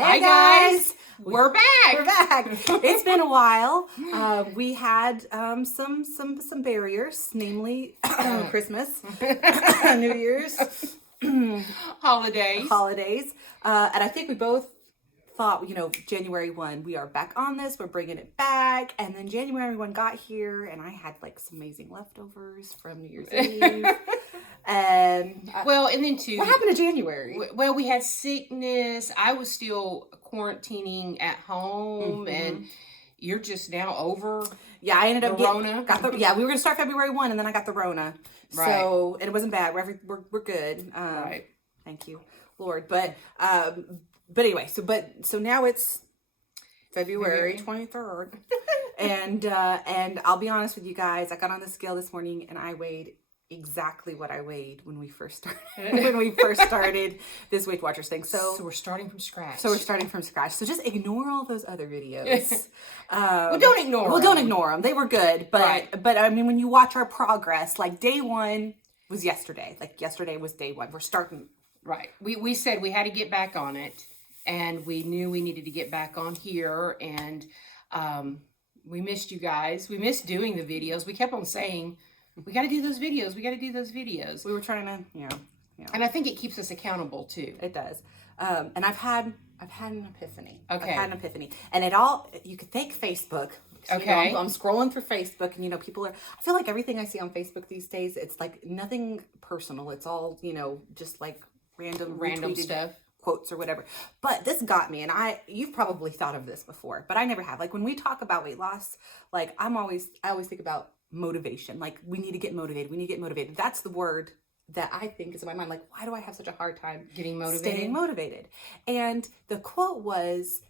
Hi guys, we're back. We're back. It's been a while. We had some barriers, namely Christmas, New Year's, holidays, and I think we both thought, January 1, we are back on this. We're bringing it back, and then January 1 got here, and I had like some amazing leftovers from New Year's Eve. And then too, what happened to January? Well, we had sickness. I was still quarantining at home, and you're just now over. Yeah, I ended up Rona. We were gonna start February 1, and then I got the Rona. Right. So and it wasn't bad. We're good. Right. Thank you, Lord. But anyway, so now it's February 23rd, and I'll be honest with you guys. I got on the scale this morning, and I weighed exactly what I weighed when we first started this Weight Watchers thing. So we're starting from scratch. So just ignore all those other videos. Don't ignore them. Well, don't ignore them. They were good, but I mean, when you watch our progress, like day one was yesterday. Like yesterday was day one. We're starting. Right. We said we had to get back on it, and we knew we needed to get back on here, and we missed you guys. We missed doing the videos. We kept on saying, we got to do those videos. We got to do those videos. We were trying to, And I think it keeps us accountable too. It does. And I've had an epiphany. Okay. I've had an epiphany. And you could thank Facebook. Okay. I'm scrolling through Facebook, and people I feel like everything I see on Facebook these days, it's like nothing personal. It's all, just like random stuff, quotes or whatever. But this got me, and you've probably thought of this before, but I never have. Like when we talk about weight loss, like I always think about motivation. Like we need to get motivated. That's the word that I think is in my mind. Like, why do I have such a hard time staying motivated? And the quote was,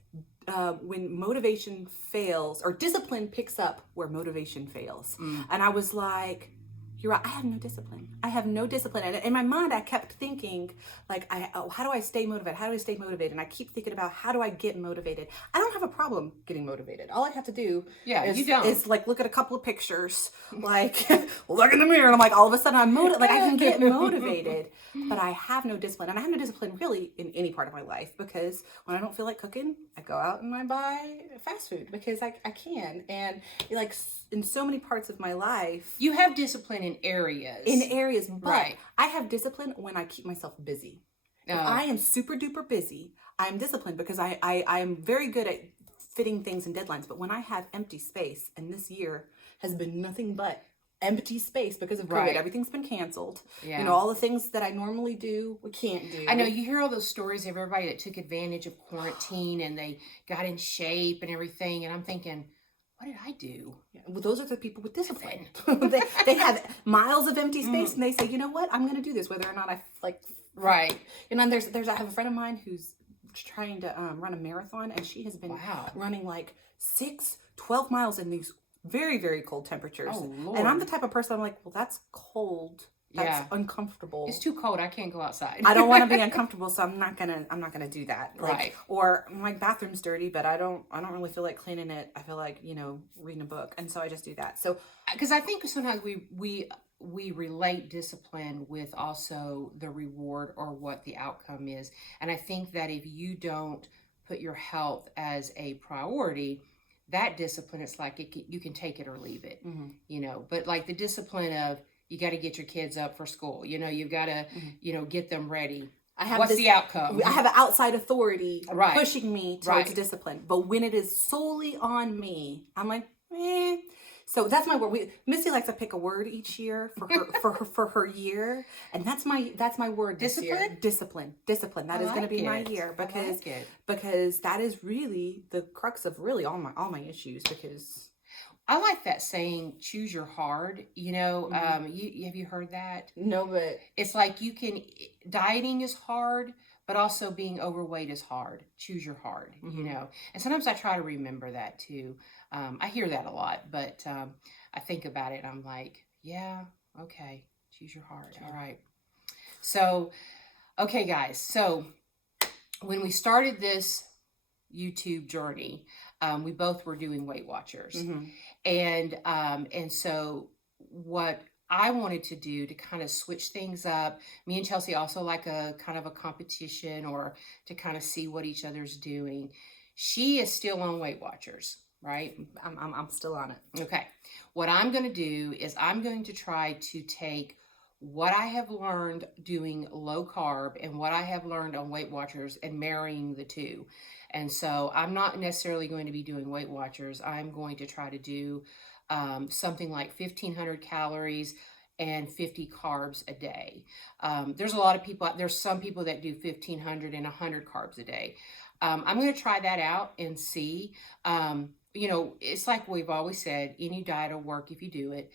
when motivation fails, or discipline picks up where motivation fails. And I was like, you're right. I have no discipline. And in my mind, I kept thinking, like, how do I stay motivated? And I keep thinking about, how do I get motivated? I don't have a problem getting motivated. All I have to do is like look at a couple of pictures, like look in the mirror, and I'm like, all of a sudden I'm motivated. Like I can get motivated, but I have no discipline. And I have no discipline really in any part of my life, because when I don't feel like cooking, I go out and I buy fast food because I can. And like in so many parts of my life, you have discipline in areas, but right. I have discipline when I keep myself busy. If I am super duper busy, I'm disciplined because I am very good at fitting things in deadlines. But when I have empty space, and this year has been nothing but empty space because of COVID, right. Everything's been canceled. Yeah. All the things that I normally do, we can't do. I know you hear all those stories of everybody that took advantage of quarantine and they got in shape and everything, and I'm thinking, what did I do? Yeah, well, those are the people with discipline. they have miles of empty space, and they say, you know what, I'm going to do this, whether or not I like. Right. And then I have a friend of mine who's trying to run a marathon, and she has been running like 12 miles in these very, very cold temperatures. Oh, Lord. And I'm the type of person, I'm like, well, that's cold. That's uncomfortable. It's too cold. I can't go outside. I don't want to be uncomfortable, so I'm not gonna do that. Like, right. Or my bathroom's dirty, but I don't really feel like cleaning it. I feel like reading a book, and so I just do that. So because I think sometimes we relate discipline with also the reward or what the outcome is, and I think that if you don't put your health as a priority, that discipline, it's like you can take it or leave it. But like the discipline of, you got to get your kids up for school. You've got to, get them ready. What's the outcome? I have an outside authority right. pushing me towards discipline. But when it is solely on me, I'm like, eh. So that's my word. Missy likes to pick a word each year for her year, and that's my word. Discipline. Discipline. That is going to be my year, because that is really the crux of really all my issues. Because I like that saying, choose your hard. Have you heard that? No, but it's like dieting is hard, but also being overweight is hard. Choose your hard, And sometimes I try to remember that too. I hear that a lot, but I think about it. I'm like, yeah, okay, choose your hard. All right. So, okay, guys. So when we started this YouTube journey, we both were doing Weight Watchers. And so what I wanted to do to kind of switch things up. Me and Chelsea also like a kind of a competition or to kind of see what each other's doing. She is still on Weight Watchers, right? I'm still on it. Okay. What I'm going to do is I'm going to try to take what I have learned doing low carb and what I have learned on Weight Watchers and marrying the two. And so I'm not necessarily going to be doing Weight Watchers. I'm going to try to do something like 1,500 calories and 50 carbs a day. There's a lot of people, there's some people that do 1,500 and 100 carbs a day. I'm going to try that out and see. It's like we've always said, any diet will work if you do it.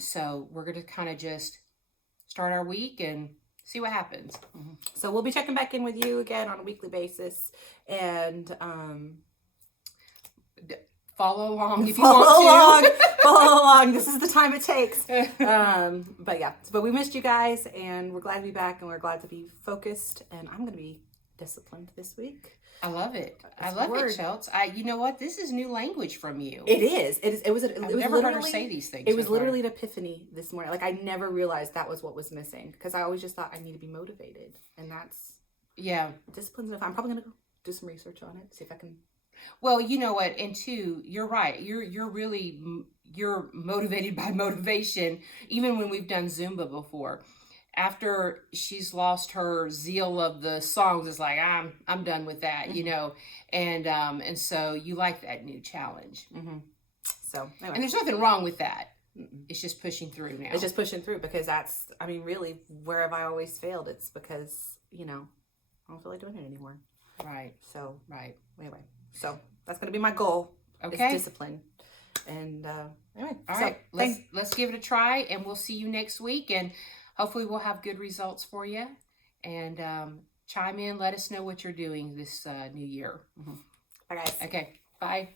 So we're going to kind of just start our week and see what happens. Mm-hmm. So we'll be checking back in with you again on a weekly basis, and follow along if you follow want to. along. Follow along. This is the time it takes. But we missed you guys, and we're glad to be back, and we're glad to be focused. And I'm going to be disciplined this week. I love it. That's I love word. it, Chels. You know what? This is new language from you. It is. It was. I've never heard her say these things. It was literally an epiphany this morning. Like, I never realized that was what was missing, because I always just thought I need to be motivated, and that's discipline's enough. I'm probably gonna go do some research on it, see if I can. Well, you know what, and two, you're right. You're motivated by motivation. Even when we've done Zumba before, after she's lost her zeal of the songs, it's like I'm done with that, you know. And so you like that new challenge. Mm-hmm. So anyway. And there's nothing wrong with that. It's just pushing through now. It's just pushing through, because that's, I mean, really, where have I always failed? It's because, I don't feel like doing it anymore. Right. So right. Anyway, so that's going to be my goal. Okay. Is discipline. And anyway, all right. Let's give it a try, and we'll see you next week, and hopefully we'll have good results for you. And chime in, let us know what you're doing this new year. Mm-hmm. Bye, guys. Okay. Bye.